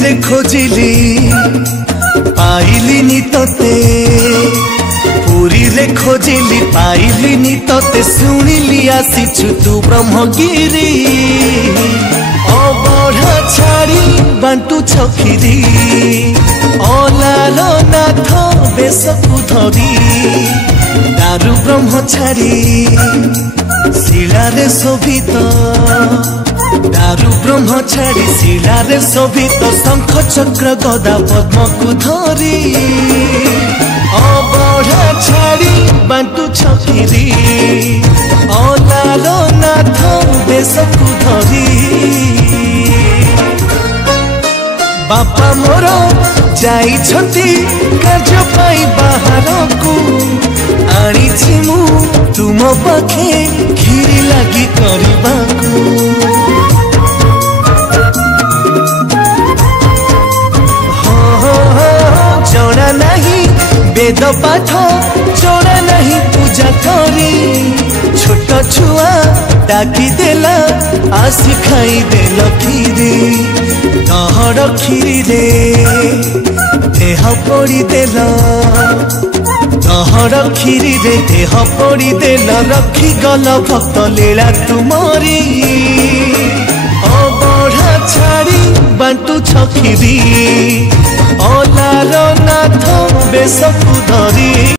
रे खोजिली पाइलिनी तोते पुरी रे खोजिली पाइलिनी तोते शुणिली आसीछु तू ब्रह्मगिरी अबढ़ा छाड़ी बांटू छखिरी अलालो नाथ बेसकु धरी दारु ब्रह्म छाड़ी शिलारे शोभित दारु ब्रह्म छाड़ी शिलारे शोभित शंख चक्र गदा पद्म को धरी अबढ़ा छाड़ी बांटू छखिरी अलालो नाथ बेसकु धरी बापा मोर जाइछंती कार्य पाई बाहर को आनी मु तुम पाखे खीरी लगी करबा जड़ा नहीं वेद पाठ जड़ा नहीं पूजा करी छोट छुआ डाकी देला आसी खाई देल खीरी तहर खीरी रे देह पड़ी देल तहर खीरी रे देह पड़ी देल रखी गल भक्त लीला तुमरी अबढ़ा छाड़ी बांटू छखिरी अलालो नाथ बेसकु धरी।